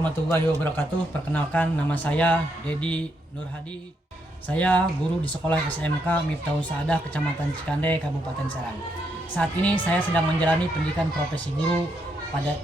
warahmatullahi wabarakatuh. Perkenalkan, nama saya Dedi Nurhadi. Saya guru di sekolah SMK Miftahul Saadah, Kecamatan Cikande, Kabupaten Serang. Saat ini saya sedang menjalani pendidikan profesi guru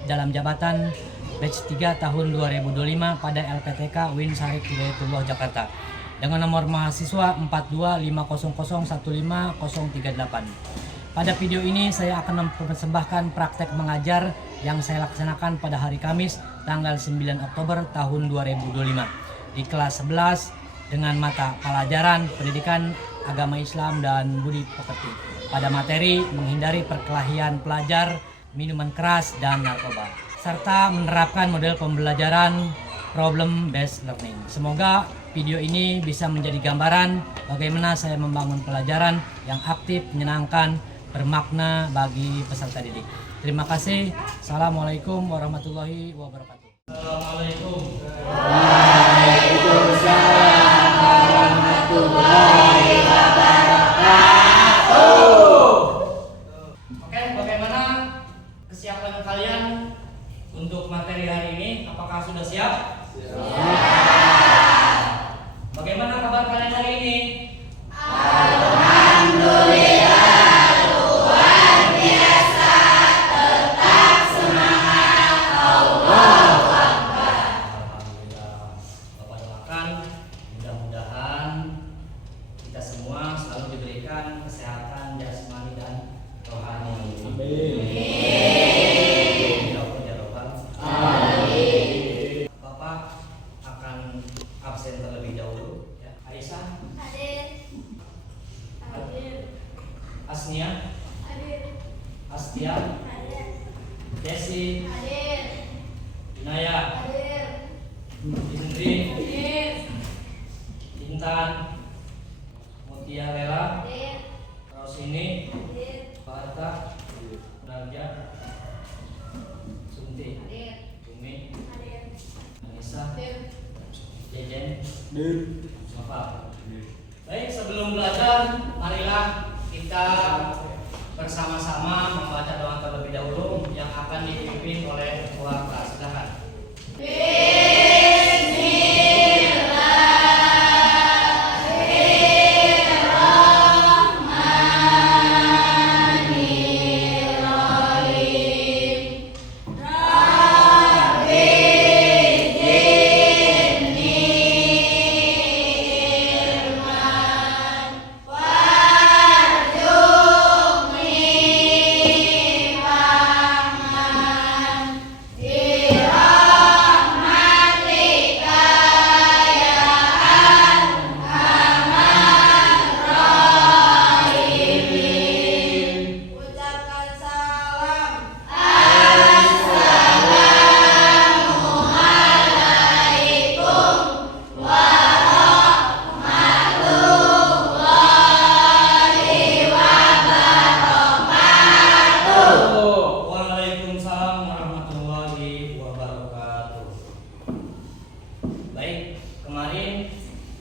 dalam jabatan batch 3 tahun 2025 pada LPTK UIN Syarif Hidayatullah Jakarta dengan nomor mahasiswa 42501515038. Pada video ini saya akan mempersembahkan praktek mengajar yang saya laksanakan pada hari Kamis tanggal 9 Oktober tahun 2025 di kelas 11 dengan mata pelajaran Pendidikan Agama Islam dan Budi Pekerti pada materi menghindari perkelahian pelajar, minuman keras dan narkoba, serta menerapkan model pembelajaran problem based learning. Semoga video ini bisa menjadi gambaran bagaimana saya membangun pelajaran yang aktif, menyenangkan, bermakna bagi peserta didik. Terima kasih. Assalamualaikum warahmatullahi wabarakatuh. Assalamualaikum. Waalaikumsalam warahmatullahi wabarakatuh. Oke, bagaimana kesiapan kalian untuk materi hari ini? Apakah sudah siap? Siap. Bagaimana kabar kalian hari ini? Alhamdulillah. Kesehatan jasmani dan rohani. Amin. Bapak akan absen terlebih dahulu. Ya. Aisyah. Hadir. Asnia. Hadir. Astia. Hadir. Desi. Hadir. Inaya. Hadir. Indri. Hadir. Intan. Mutia Lela. Hadir. Rosini. Hadir. Barta. Narja. Sunti. Hadir. Umi. Hadir. Anissa. Hadir. Jejen. Bapak. Baik, sebelum belajar, marilah kita bersama-sama membaca doa terlebih dahulu yang akan dipimpin oleh ketua kelas. Silakan.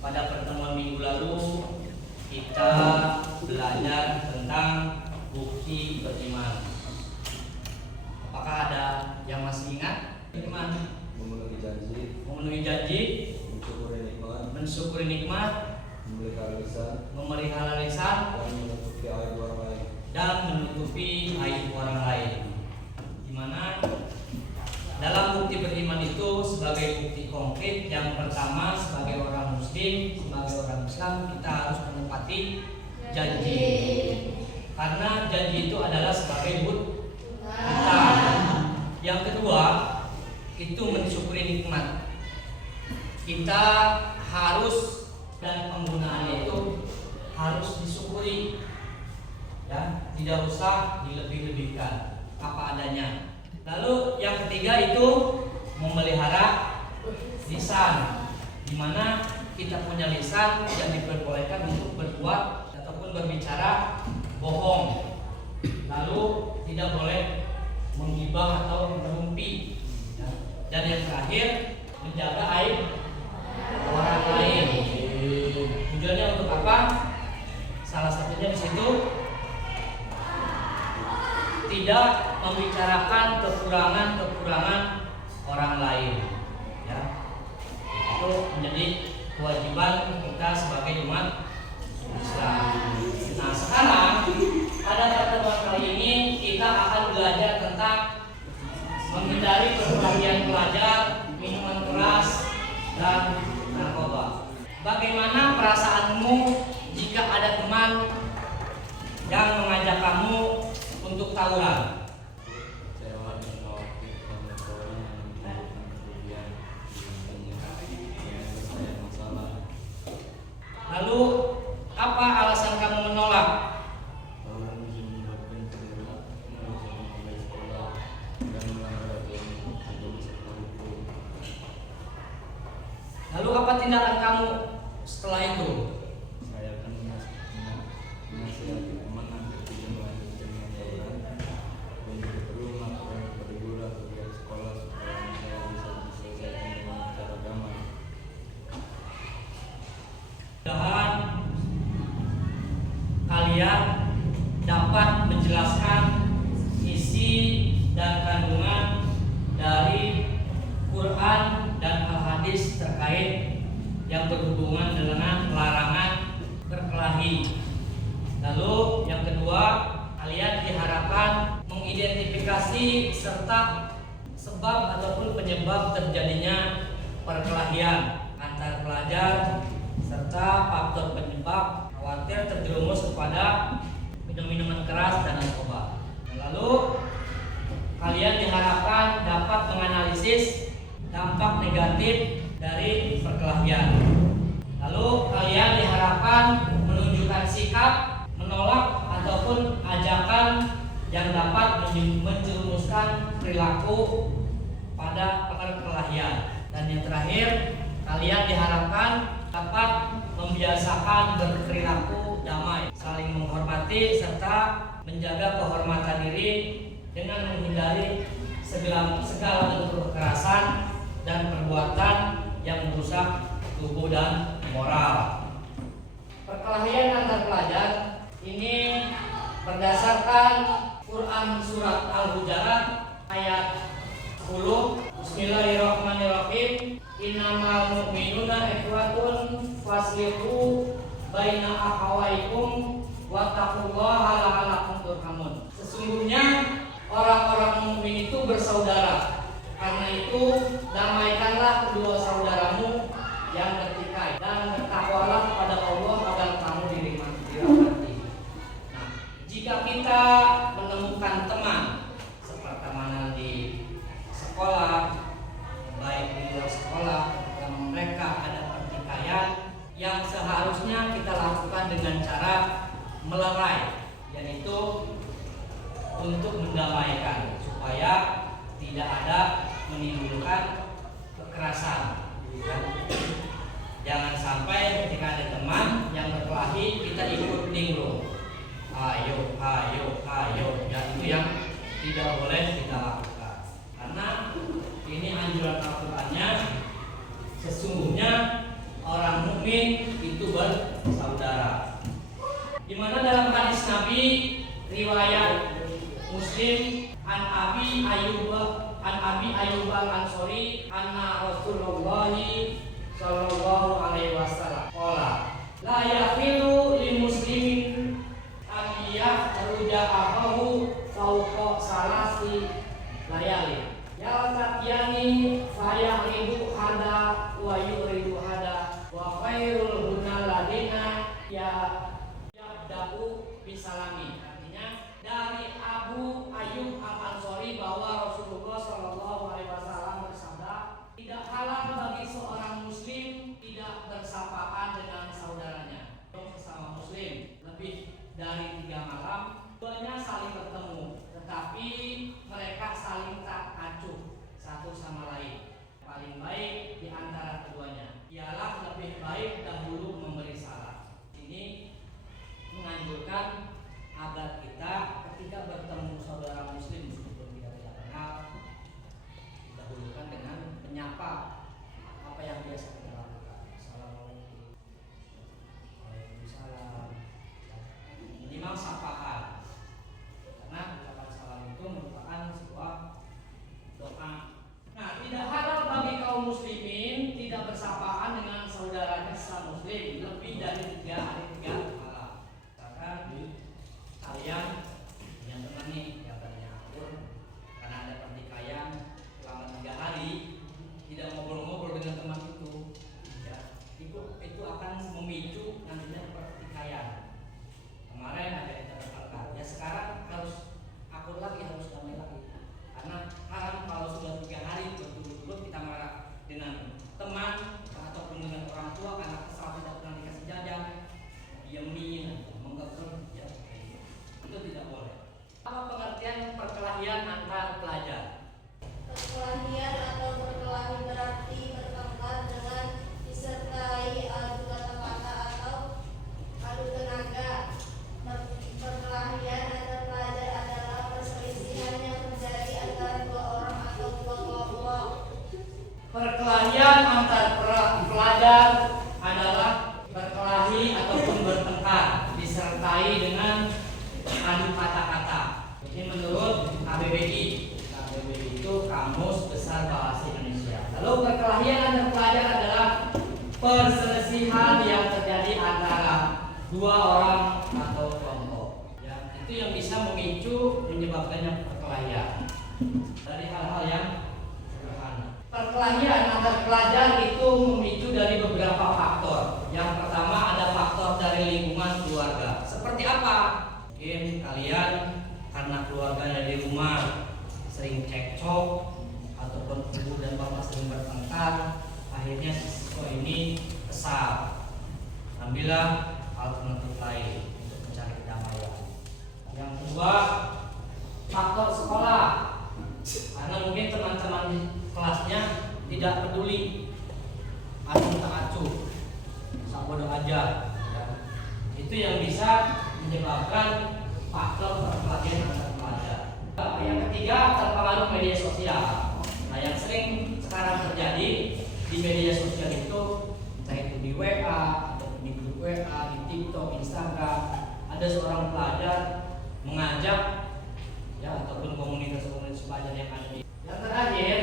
Pada pertemuan minggu lalu kita belajar tentang bukti beriman. Apakah ada yang masih ingat? Beriman Memenuhi janji, mensyukuri nikmat, memelihara lisan, dan menutupi aib orang lain. Di mana dalam bukti beriman itu sebagai bukti konkret, yang pertama sebagai orang muslim, sebagai orang Islam kita harus menepati janji. Karena janji itu adalah sebagai hutang. Yang kedua itu mensyukuri nikmat. Kita harus, dan penggunaannya itu harus disyukuri, ya, tidak usah dilebih-lebihkan, apa adanya. Lalu yang ketiga itu memelihara lisan, di mana kita punya lisan yang diperbolehkan untuk berbuat ataupun berbicara bohong. Lalu tidak boleh menggibah atau merumpi. Dan yang terakhir menjaga aib orang lain. Tujuannya untuk apa? Salah satunya di situ tidak membicarakan kekurangan-kekurangan orang lain. menjadi kewajiban kita sebagai umat Islam. Nah, sekarang pada pertemuan kali ini kita akan belajar tentang menghindari perkelahian pelajar, minuman keras, dan narkoba. Bagaimana perasaanmu jika ada teman yang mengajak kamu untuk tawuran? Lalu apa alasan kamu menolak? Lalu apa tindakan kamu setelah itu? Saya akan menasihati teman agar tidak melanjutkan tawuran dan jika perlu melakukan kepada guru atau pihak sekolah supaya masalah bisa diselesaikan dengan cara damai. Mudah-mudahan kalian dapat menjelaskan isi dan kandungan dari Quran dan Al-Hadis terkait yang berhubungan dengan larangan berkelahi. Lalu yang kedua, kalian diharapkan mengidentifikasi serta sebab ataupun penyebab terjadinya perkelahian antar pelajar serta faktor penyebab khawatir terjerumus kepada minum-minuman keras dan narkoba. Lalu kalian diharapkan dapat menganalisis dampak negatif dari perkelahian. Lalu kalian diharapkan menunjukkan sikap menolak ataupun ajakan yang dapat menjerumuskan perilaku pada perkelahian. Dan yang terakhir, kalian diharapkan dapat membiasakan berperilaku damai, saling menghormati serta menjaga kehormatan diri dengan menghindari segala bentuk kekerasan dan perbuatan yang merusak tubuh dan moral. Perkelahian antar pelajar ini berdasarkan Quran surat Al-Hujurat ayat 10. Bismillahirrahmanirrahim. Innamal mu'minuna ikhwatun faslihu baina akhawaikum wattaqullaha la'allakum turhamun. Sesungguhnya orang-orang mukmin itu bersaudara. Karena itu damaikanlah kedua saudaramu yang bertikai dan bertakwalah kepada Allah agar kamu dirahmati. Nah, jika kita menemukan teman sepertemanan di sekolah, baik di luar sekolah, yang mereka ada pertikaian yang seharusnya kita lakukan dengan cara melerai, yaitu untuk mendamaikan supaya tidak ada menimbulkan kekerasan. Jangan sampai ketika ada teman yang berkelahi kita ikut nimbrung. Ayo. Ya, itu yang tidak boleh kita lakukan. Karena ini anjuran Al-Qur'annya, sesungguhnya orang mukmin itu bersaudara. Di mana dalam hadis Nabi riwayat Muslim an Abi Ayyub al-Ansori anna Rasulullah sallallahu alaihi wasallam qala la yahilu lil muslimin an yahruja ahahu fawqa salasi layali yaltaqiyani fayahridu hada wa yuridu hada wa khairul hunaladina yabda'u bisalami. Artinya dari Abu Ayyub al-Ansori bahwa Rasulullah Shallallahu Alaihi Wasallam bersabda, tidak halal bagi seorang Muslim tidak bersapaan dengan saudaranya. Sesama Muslim lebih dari 3 malam, keduanya saling bertemu, tetapi mereka saling tak acuh satu sama lain. Paling baik di antara keduanya ialah lebih baik dahulu memberi salam. Ini menganjurkan agar kita ketika bertemu saudara muslim meskipun kita tidak kenal, didahulukan dengan menyapa apa yang biasa kita lakukan. Assalamualaikum, waalaikumsalam. Minimal sapaan, karena ucapan salam itu merupakan sebuah doa. Nah, tidak halal bagi kaum muslimin tidak bersapaan dengan sesama muslim lebih dari 3 hari 3 malam. Misalkan kalian punya teman nih yang tadinya akur karena ada pertikaian selama 3 hari, tidak ngobrol-ngobrol dengan teman itu, ya, itu akan memicu nantinya pertikaian. Kemarin ada yang tertangkap, ya sekarang harus akur lagi, harus damai lagi. Karena haram kalau sudah 3 hari berturut-turut kita marah dengan teman ataupun dengan orang tua karena kesal tidak pernah dikasih jajan, diemin, mengganggu, ya, itu tidak boleh. Apa pengertian perkelahian antar pelajar? Perkelahian atau berkelahi berarti bertengkar dengan disertai adu kata-kata atau adu tenaga. Perkelahian antar pelajar adalah perselisihan yang terjadi antara 2 orang atau 2 kelompok. Perkelahian antar pelajar adalah berkelahi ataupun bertengkar disertai dengan adu kata-kata. Ini menurut KBBI. KBBI itu Kamus Besar Bahasa Indonesia. Lalu perkelahian antar pelajar adalah perselisihan yang terjadi antara 2 orang atau kelompok. Ya, itu yang bisa memicu menyebabkannya perkelahian. Dari hal-hal yang perkelahian antar pelajar itu memicu dari beberapa faktor. Yang pertama ada faktor dari lingkungan keluarga. Seperti apa? Mungkin kalian karena keluarganya di rumah sering cekcok ataupun ibu dan bapak sering bertengkar, akhirnya siswa ini kesal. Ambillah alternatif lain untuk mencari kedamaian. Yang kedua, faktor sekolah. Karena mungkin teman-teman di kelasnya tidak peduli, acuh tak acuh, bodoh aja, ya. Itu yang bisa menyebabkan faktor perkelahian antar pelajar. Yang ketiga, terpengaruh media sosial. Nah, yang sering sekarang terjadi di media sosial itu, entah itu di WA atau di grup WA, di TikTok, Instagram, ada seorang pelajar mengajak, ya, ataupun komunitas pelajar yang ada di. Yang terakhir,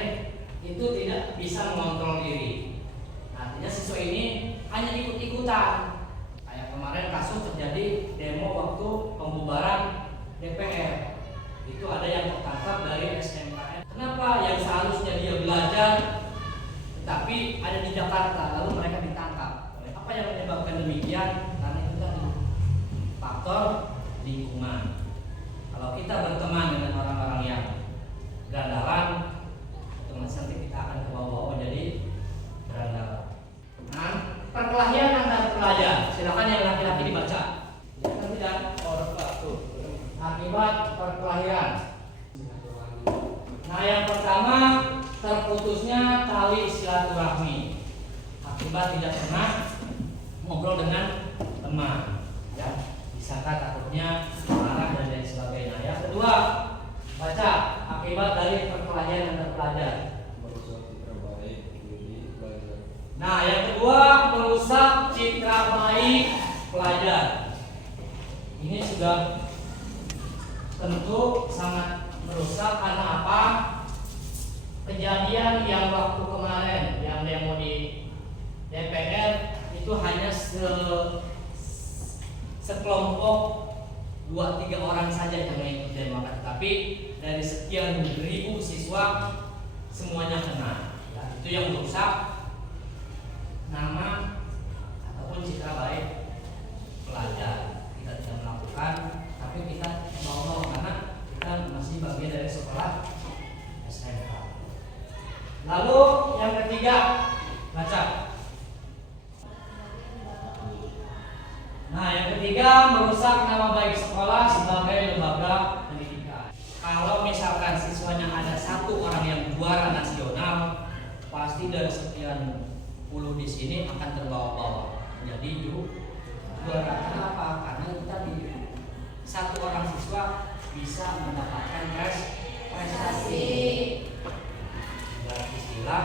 itu tidak bisa mengontrol diri. Artinya siswa ini hanya ikut-ikutan. Kayak kemarin kasus terjadi demo waktu pembubaran DPR. Itu ada yang tertangkap dari SMKN. Kenapa? Yang seharusnya dia belajar tetapi ada di Jakarta, lalu mereka ditangkap. Apa yang menyebabkan demikian? Karena itu tadi faktor lingkungan. Kalau kita berteman dengan orang-orang yang berandalan, otomatis nanti kita akan ke bawah jadi berandalan. Nah, perkelahian antar pelajar. Silakan yang laki-laki dibaca. Ya, tidak. Akibat perkelahian. Nah, yang pertama terputusnya tali silaturahmi. Akibat tidak pernah ngobrol dengan teman. Ya, disangka takutnya marah dan lain sebagainya. Yang kedua, baca akibat dari perkelahian antar pelajar. Nah, yang kedua merusak citra baik pelajar. Ini sudah tentu sangat merusak karena apa? Kejadian yang waktu kemarin yang demo di DPR itu hanya sekelompok 2-3 orang saja yang mengikuti demo, tapi dari sekian ribu siswa semuanya kena. Ya, itu yang merusak nama ataupun citra baik pelajar. Kita tidak melakukan, tapi kita mau karena kita masih bagian dari sekolah SMK. Lalu yang ketiga, baca. Nah, yang ketiga merusak nama baik sekolah sebagai lembaga pendidikan. Kalau misalkan siswanya ada 1 orang yang juara nasional, pasti dari sekian puluh di sini akan terbawa-bawa. Jadi juara. Kenapa? Karena itu tadi 1 orang siswa bisa mendapatkan prestasi. Dan istilah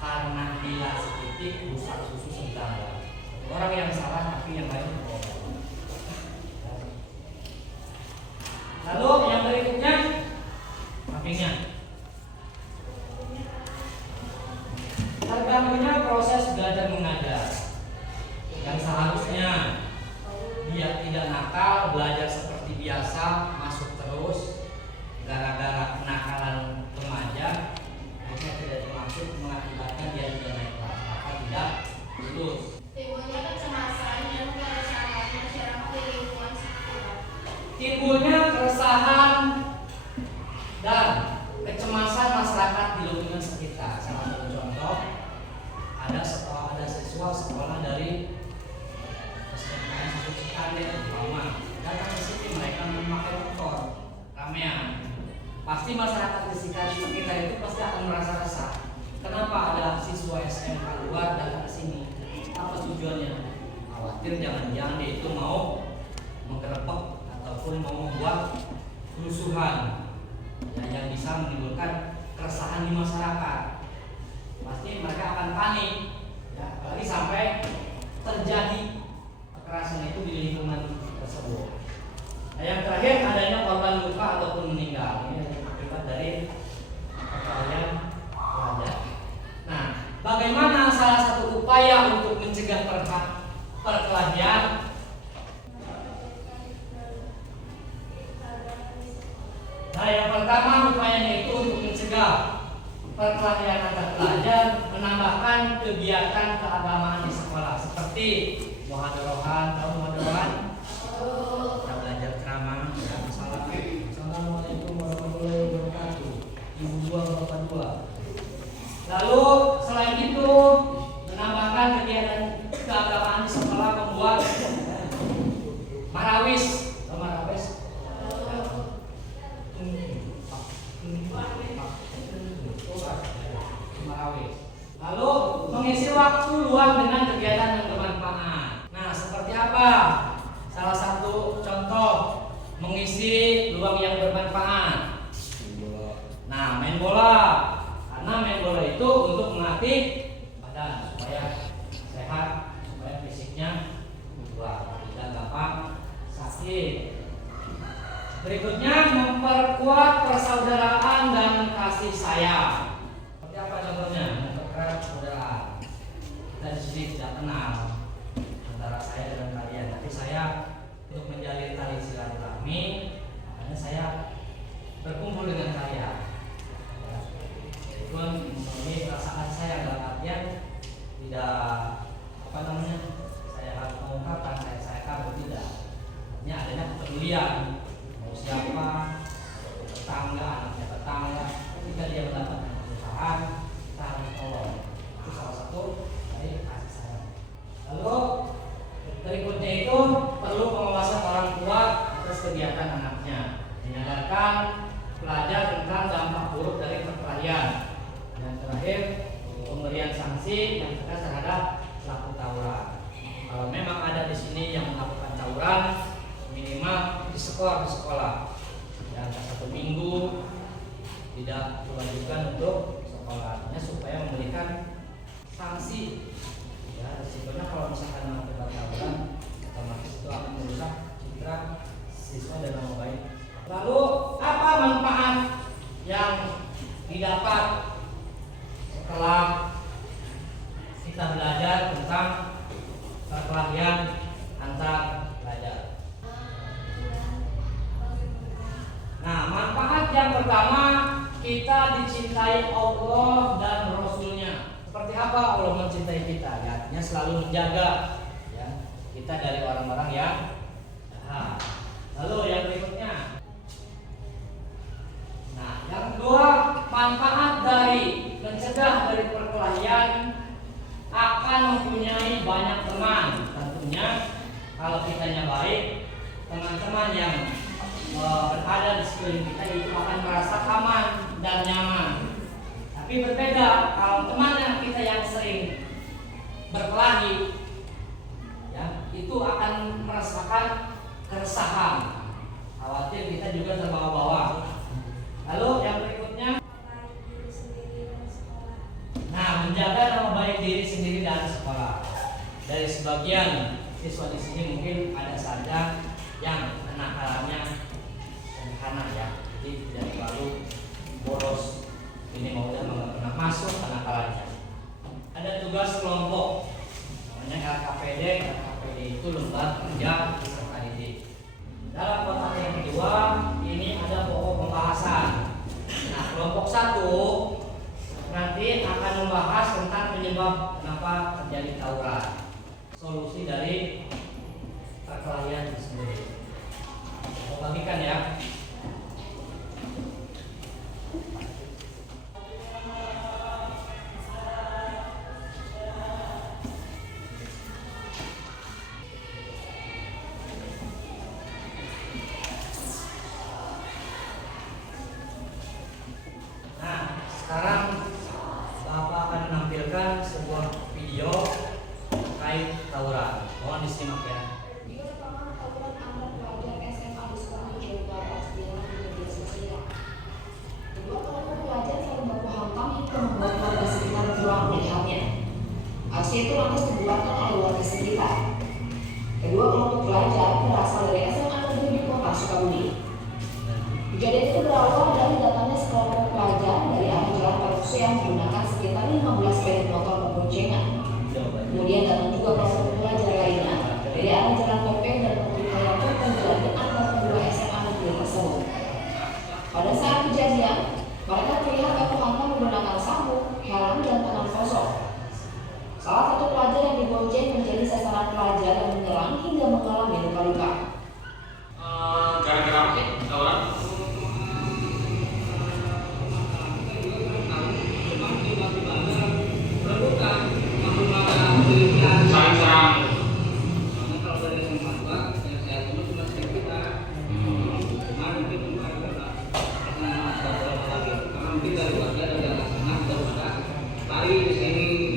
karena bila setitik rusak susu sedang. Orang yang salah tapi yang lain bohong. Lalu yang berikutnya, mappingnya. Terganggunya proses belajar mengajar. timbulnya keresahan dan kecemasan masyarakat di lingkungan sekitar. Salah satu contoh, ada siswa sekolah dari SMK Cikande umpama datang ke sini, mereka memakai motor ramean. Pasti masyarakat di sekitar itu pasti akan merasa resah. Kenapa ada siswa SMK luar datang ke sini? Apa tujuannya? Khawatir jangan-jangan dia itu mau menggerebek ataupun mau membuat kerusuhan yang bisa menimbulkan keresahan di masyarakat. Pasti mereka akan panik, ya, apalagi sampai terjadi kekerasan itu di lingkungan tersebut. Nah, yang terakhir adanya korban luka ataupun meninggal. Ini akibat dari perkelahian pelajar. Nah, bagaimana salah satu upaya untuk mencegah perkelahian? Nah, yang pertama upayanya itu untuk mencegah perkelahian antar pelajar, menambahkan kegiatan keagamaan di sekolah seperti muhadharohan. Tahu muhadharohan? Kita belajar ceramah. Assalamualaikum warahmatullahi wabarakatuh. Ibu dua bapak dua. Lalu selain itu menambahkan kegiatan keagamaan di sekolah, membuat marawis. Marawis. Lalu mengisi waktu luang dengan kegiatan yang bermanfaat. Nah, seperti apa? Salah satu contoh mengisi luang yang bermanfaat. Nah, main bola. Karena main bola itu untuk melatih badan supaya sehat, supaya fisiknya kuat, tidak gampang sakit. Berikutnya memperkuat persaudaraan dan kasih sayang. Seperti apa contohnya? Memperkuat persaudaraan. Kita di sini tidak kenal antara saya dengan kalian, tapi saya untuk menjalin tali silaturahmi, makanya saya berkumpul dengan kalian. Pun memenuhi perasaan saya dalam artian tidak saya harus mengungkapkan saya kabur, tidak. Artinya adanya kepedulian. Mau siapa, tetangga, anaknya tetangga, ketika dia mendapatkan kesusahan, kita harus tolong. Itu salah satu dari kasih sayang. Lalu berikutnya itu perlu pengawasan orang tua atas kegiatan anaknya, menyadarkan pelajar tentang dampak buruk dari perkelahian. Dan terakhir, pemberian sanksi yang tegas terhadap pelaku tawuran. Kalau memang ada di sini yang melakukan tawuran, minimal diskor di sekolah. Dan 1 minggu tidak diwajibkan untuk sekolah, artinya supaya memberikan sanksi. Ya, risikonya kalau misalkan mengakibat tawuran, otomatis itu akan merusak citra siswa dan nama baik. Lalu apa manfaat yang didapat setelah kita belajar tentang perkelahian antar pelajar? Nah, manfaat yang pertama, kita dicintai Allah dan Rasulnya. Seperti apa Allah mencintai kita? Ya, artinya selalu menjaga ya, kita dari orang-orang yang jahat. Lalu yang berikutnya, nah yang kedua, manfaat dari mencegah dari perkelahian akan mempunyai banyak teman. Tentunya kalau kitanya baik, teman-teman yang berada di sekeliling kita itu akan merasa aman dan nyaman. Tapi berbeda kalau teman kita yang sering berkelahi, ya, itu akan merasakan keresahan, khawatir kita juga terbawa-bawa. Lalu yang berikutnya, nah, menjaga nama baik diri sendiri dan sekolah. Dari sebagian siswa di sini mungkin ada saja yang kenakalannya sederhana ya, jadi tidak terlalu boros. Ini mau tidak pernah masuk kenakalannya. Ada tugas kelompok, namanya LKPD. LKPD itu lembaga kerja peserta didik. Dalam kotak yang kedua ini ada pokok pembahasan. Nah, kelompok 1 nanti akan membahas tentang penyebab kenapa terjadi tawuran, solusi dari perkelahian itu sendiri. Bagi Jawa. Mohon disimak ya. Di lapangan tawuran antar pelajar SMA di Sukabumi, Jawa Barat viral di media sosial. Kedua kelompok pelajar saling baku hantam hingga membuat warga sekitar kurang melihatnya. Aksi itu lantas dibubarkan oleh warga sekitar. Kedua kelompok pelajar berasal dari SMA Negeri di Kota Sukabumi. Kejadian itu berawal dari datangnya sekelompok pelajar dari arah Jalan Parusu yang menggunakan sekitar 15 sepeda motor berboncengan. Kemudian datang juga kelompok pelajar lainnya dari arah Jalan Kopeng dan berupaya menjalani antar kedua SMA negeri tersebut. Pada saat kejadian, mereka terlihat baku hantam menggunakan sabuk, helm, dan tangan kosong. Salah satu pelajar yang dibonceng menjadi sasaran pelajar yang menyerang hingga mengalami luka-luka. Gara-gara apa sih tawuran? Saling serang.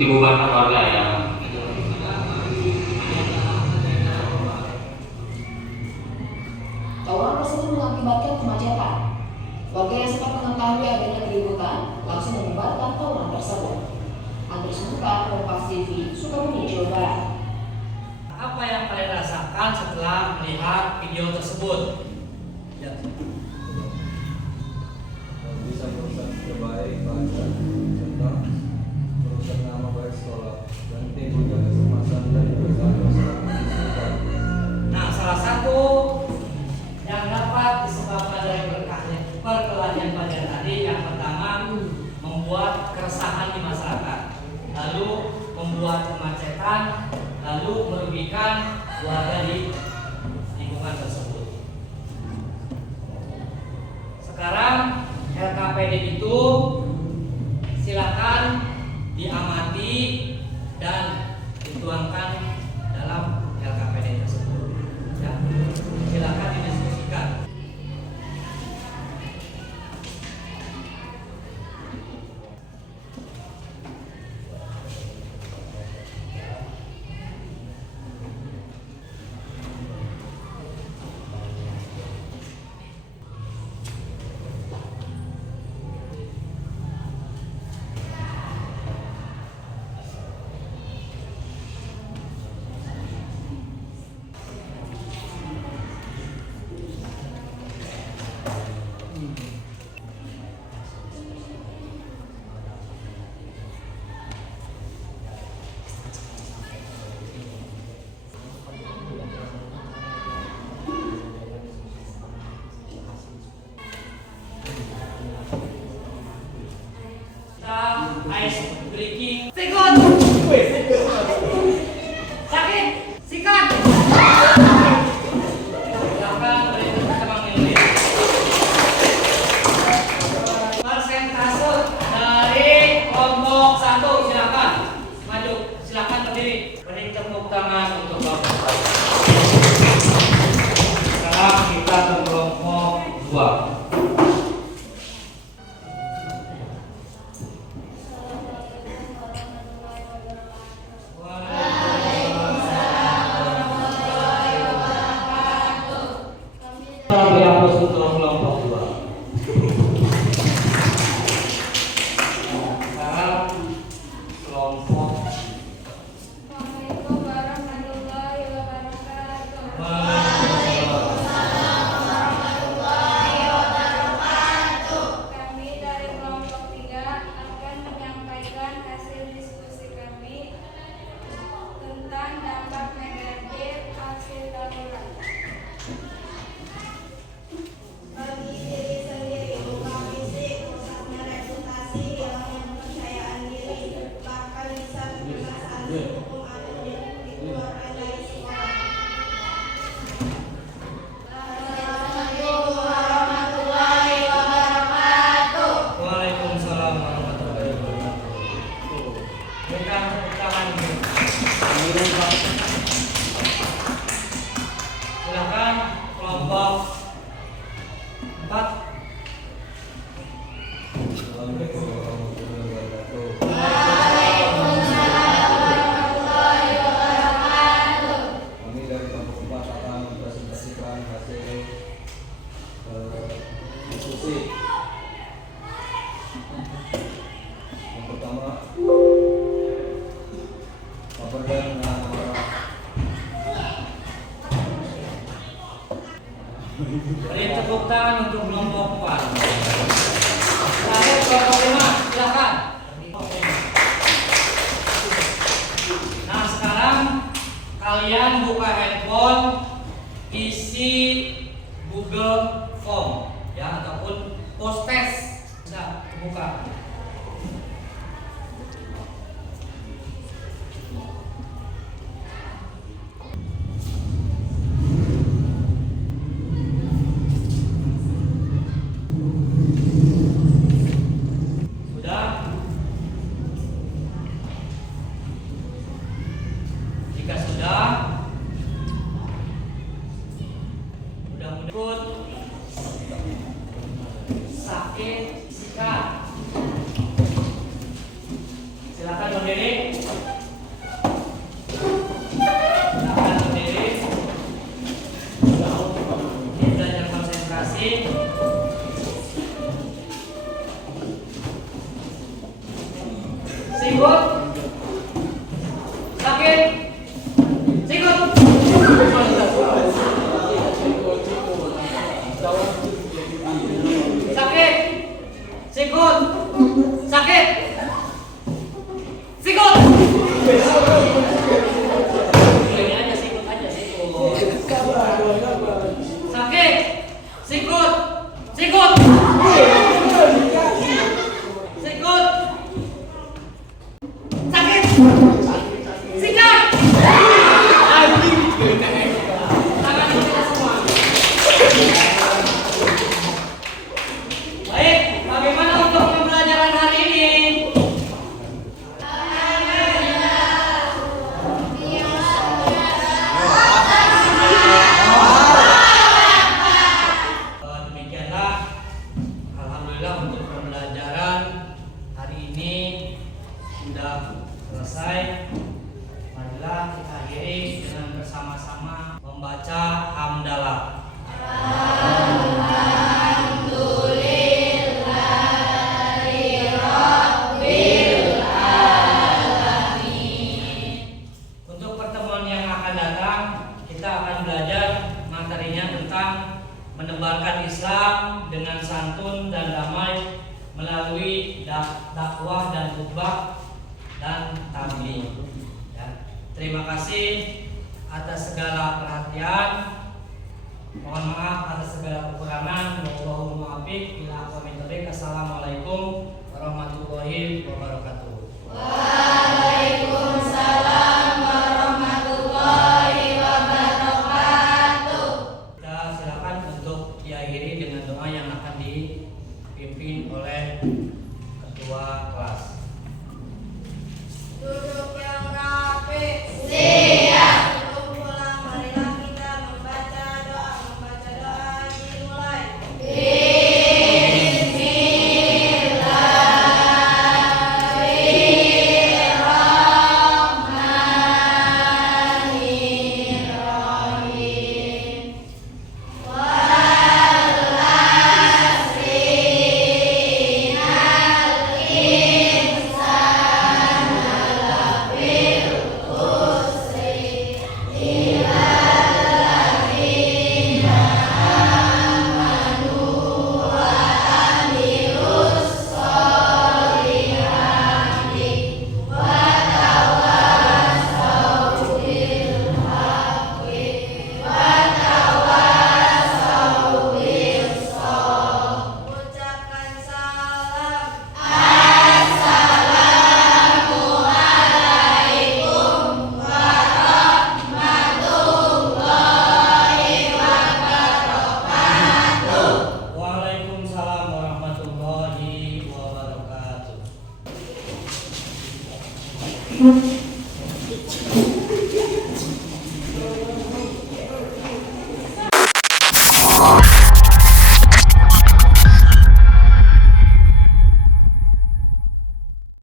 Dibubarkan warga ya. Tawuran tersebut mengakibatkan kemacetan. Warga yang sempat mengetahui adanya keributan langsung membubarkan tawuran tersebut. Andres Muka, Kompas TV, Sukabumi, Jawa Barat. Apa yang kalian rasakan setelah melihat video tersebut? Ya. Bisa merusak kebaik pelajar serta merusak nama baik sekolah dan timbulnya kecemasan dan keresahan masyarakat. Nah, salah satu yang dapat disebabkan dari perkelahian pelajar tadi, yang pertama membuat keresahan di masyarakat, lalu membuat kemacetan, lalu merugikan warga di lingkungan tersebut. Sekarang LKPD itu silakan diamati dan dituangkan dalam LKPD tersebut. Ya, silakan didiskusikan. Ice breaking. Sikut. Sakit. Sikat. Silakan berikut cabang ini. Persentase dari kelompok 1 silakan maju. Silakan berdiri. Beri tepuk tangan untuk Bapak. Sekarang kita ke kelompok 2. Dihapus untuk kelompok 2. Sekarang kelompok Assalamualaikum warahmatullahi wabarakatuh. Kami dari kelompok 3 akan menyampaikan hasil diskusi kami tentang dampak negatif aksi tawuran. Bagi Beri tepuk tangan untuk kelompok 4. Terakhir kelompok 5, silakan. Nah sekarang kalian buka handphone, isi Google Form ya ataupun post test. Bisa buka. Sudah? Jika sudah, mudah-mudahan sakit sikat. Silakan berdiri. Silakan berdiri. Ini belajar konsentrasi. Sikut. Sakit. Sikut. Sakit. Sikut. Sakit. Sikut. Ini aja sikut aja sikut. Sakit. Sikut. Sikut. Sikut. Sakit. Sikat. Tangan kita semua. Baik, bagaimana untuk pembelajaran hari ini? Demikianlah, alhamdulillah untuk pembelajaran hari ini sudah selesai. Marilah kita akhiri dengan bersama-sama membaca hamdalah. Untuk pertemuan yang akan datang, kita akan belajar materinya tentang menebarkan Islam dengan santun dan damai melalui dakwah dan khutbah dan tabligh. Ya. Terima kasih atas segala perhatian. Mohon maaf atas segala kekurangan. Wallahul muwaffiq ila aqwamit thoriq. Assalamualaikum warahmatullahi wabarakatuh. Waalaikumsalam warahmatullahi wabarakatuh. Kita silakan untuk diakhiri dengan doa yang akan dipimpin oleh ketua kelas. Duduk yang rapi. Siap. Sebelum pulang, marilah kita membaca doa. Membaca doa dimulai. Ucapkan salam. Assalamualaikum warahmatullahi wabarakatuh. Waalaikumsalam warahmatullahi wabarakatuh.